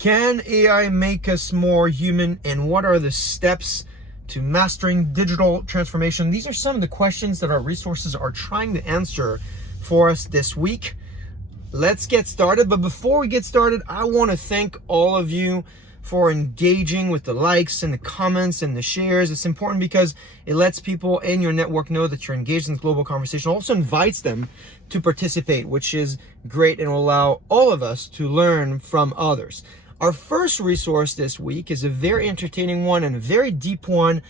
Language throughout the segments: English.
Can AI make us more human, and what are the steps to mastering digital transformation? These are some of the questions that our resources are trying to answer for us this week. Let's get started. But before we get started, I want to thank all of you for engaging with the likes and the comments and the shares. It's important because it lets people in your network know that you're engaged in this global conversation. It also invites them to participate, which is great and will allow all of us to learn from others. Our first resource this week is a very entertaining one and a very deep one,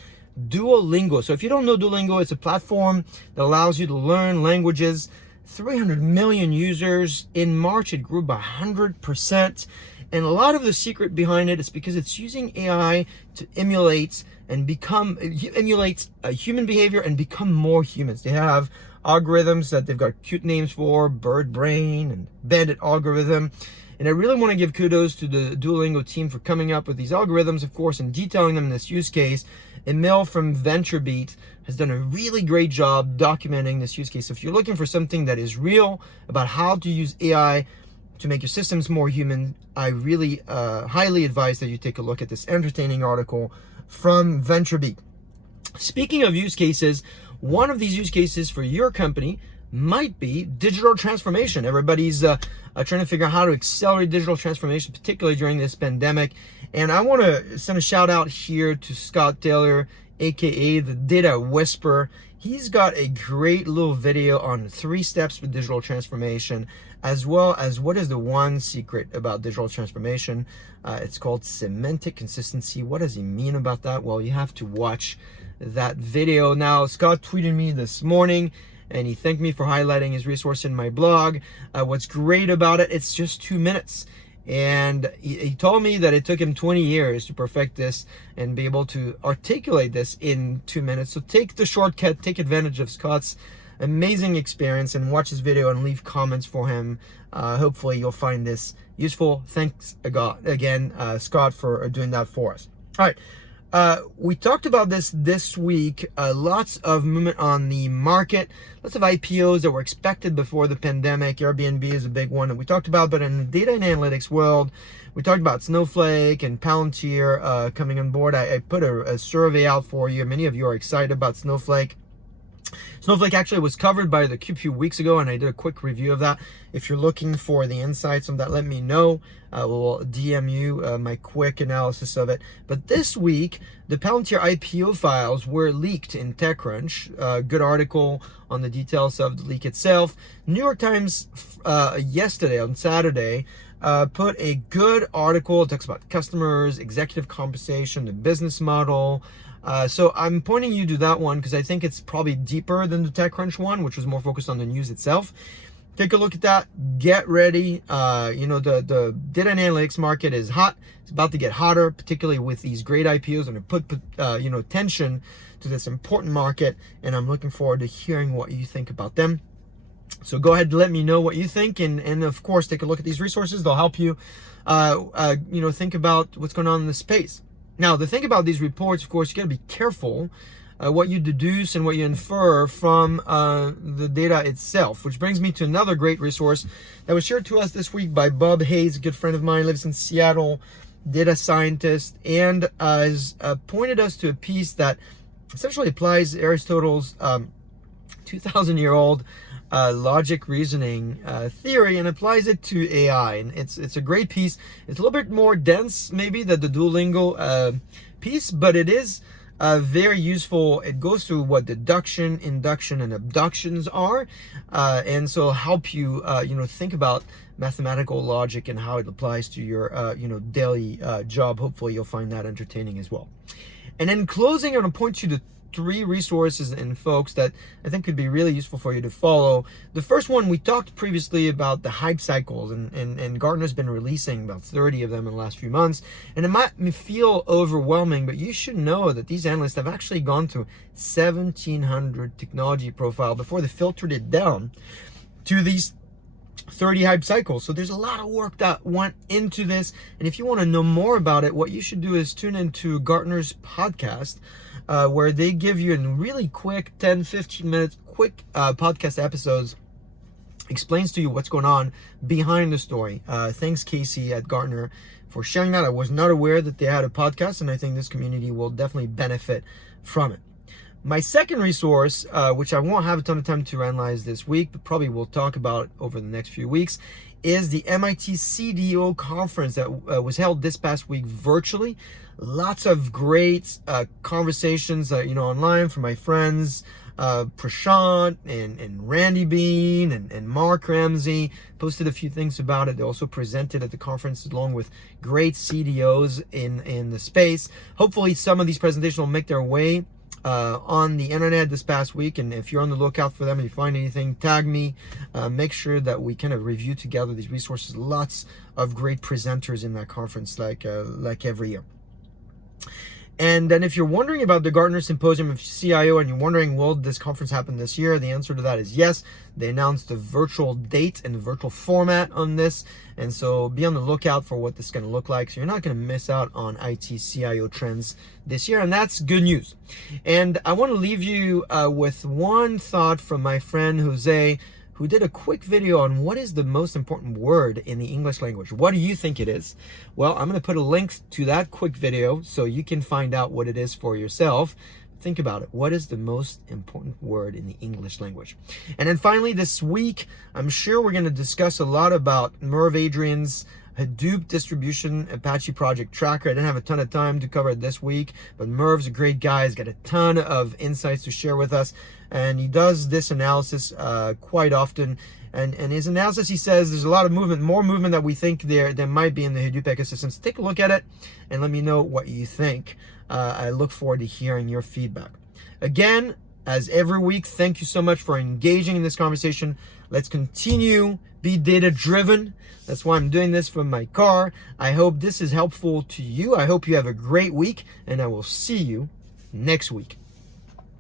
Duolingo. So if you don't know Duolingo, it's a platform that allows you to learn languages. 300 million users. In March, it grew by 100%. And a lot of the secret behind it is because it's using AI to emulate human behavior and become more humans. They have algorithms that they've got cute names for, bird brain and bandit algorithm. And I really want to give kudos to the Duolingo team for coming up with these algorithms, of course, and detailing them in this use case. Emil from VentureBeat has done a really great job documenting this use case. So if you're looking for something that is real about how to use AI to make your systems more human, I really highly advise that you take a look at this entertaining article from VentureBeat. Speaking of use cases, one of these use cases for your company might be digital transformation. Everybody's trying to figure out how to accelerate digital transformation, particularly during this pandemic. And I want to send a shout out here to Scott Taylor, aka the Data Whisperer. He's got a great little video on 3 steps for digital transformation, as well as what is the one secret about digital transformation. It's called semantic consistency. What does he mean about that? Well, you have to watch that video. Now, Scott tweeted me this morning and he thanked me for highlighting his resource in my blog. What's great about it, it's just 2 minutes. And he told me that it took him 20 years to perfect this and be able to articulate this in 2 minutes. So take the shortcut, take advantage of Scott's amazing experience and watch his video and leave comments for him. Hopefully you'll find this useful. Thanks again, Scott, for doing that for us. All right. We talked about this week, lots of movement on the market, lots of IPOs that were expected before the pandemic. Airbnb is a big one that we talked about, but in the data and analytics world, we talked about Snowflake and Palantir coming on board. I put a survey out for you. Many of you are excited about Snowflake. Snowflake actually was covered by theCUBE a few weeks ago, and I did a quick review of that. If you're looking for the insights on that, let me know. We'll DM you my quick analysis of it. But this week, the Palantir IPO files were leaked in TechCrunch. Good article on the details of the leak itself. New York Times yesterday, on Saturday, put a good article. It talks about customers, executive compensation, the business model. So I'm pointing you to that one because I think it's probably deeper than the TechCrunch one, which was more focused on the news itself. Take a look at that. Get ready. The data and analytics market is hot. It's about to get hotter, particularly with these great IPOs, and put tension to this important market. And I'm looking forward to hearing what you think about them. So go ahead and let me know what you think, and of course take a look at these resources. They'll help you think about what's going on in the space. Now, the thing about these reports, of course, you got to be careful what you deduce and what you infer from the data itself, which brings me to another great resource that was shared to us this week by Bob Hayes, a good friend of mine, lives in Seattle, data scientist, and has pointed us to a piece that essentially applies Aristotle's 2,000-year-old logic reasoning theory and applies it to AI. And it's a great piece. It's a little bit more dense maybe than the Duolingo piece, but it is very useful. It goes through what deduction, induction, and abductions are, and so it'll help you think about mathematical logic and how it applies to your daily job. Hopefully you'll find that entertaining as well. And in closing, I'm going to point you to 3 resources and folks that I think could be really useful for you to follow. The first one, we talked previously about the hype cycles, and Gartner's been releasing about 30 of them in the last few months. And it might feel overwhelming, but you should know that these analysts have actually gone to 1,700 technology profile before they filtered it down to these 30 hype cycles. So there's a lot of work that went into this. And if you want to know more about it, what you should do is tune into Gartner's podcast, where they give you in really quick 10-15 minutes quick podcast episodes, explains to you what's going on behind the story. Thanks Casey at Gartner for sharing that. I was not aware that they had a podcast, and I think this community will definitely benefit from it. My second resource, which I won't have a ton of time to analyze this week, but probably we'll talk about over the next few weeks, is the MIT CDO conference that was held this past week virtually. Lots of great conversations, online from my friends, Prashant and Randy Bean and Mark Ramsey. Posted a few things about it. They also presented at the conference along with great CDOs in the space. Hopefully some of these presentations will make their way on the internet this past week, and if you're on the lookout for them and you find anything, tag me. Make sure that we kind of review together these resources. Lots of great presenters in that conference, like every year. And then if you're wondering about the Gartner Symposium of CIO and you're wondering, will this conference happen this year? The answer to that is yes. They announced the virtual date and the virtual format on this. And so be on the lookout for what this is going to look like. So you're not going to miss out on IT CIO trends this year. And that's good news. And I want to leave you with one thought from my friend Jose, who did a quick video on what is the most important word in the English language. What do you think it is? Well, I'm going to put a link to that quick video so you can find out what it is for yourself. Think about it. What is the most important word in the English language? And then finally, this week, I'm sure we're going to discuss a lot about Merv Adrian's Hadoop distribution Apache project tracker. I didn't have a ton of time to cover it this week, but Merv's a great guy. He's got a ton of insights to share with us, and he does this analysis quite often. And his analysis, he says there's a lot of movement, more movement that we think there might be in the Hadoop ecosystem. So take a look at it and let me know what you think. I look forward to hearing your feedback. Again, as every week, thank you so much for engaging in this conversation. Let's continue, be data-driven. That's why I'm doing this from my car. I hope this is helpful to you. I hope you have a great week, and I will see you next week.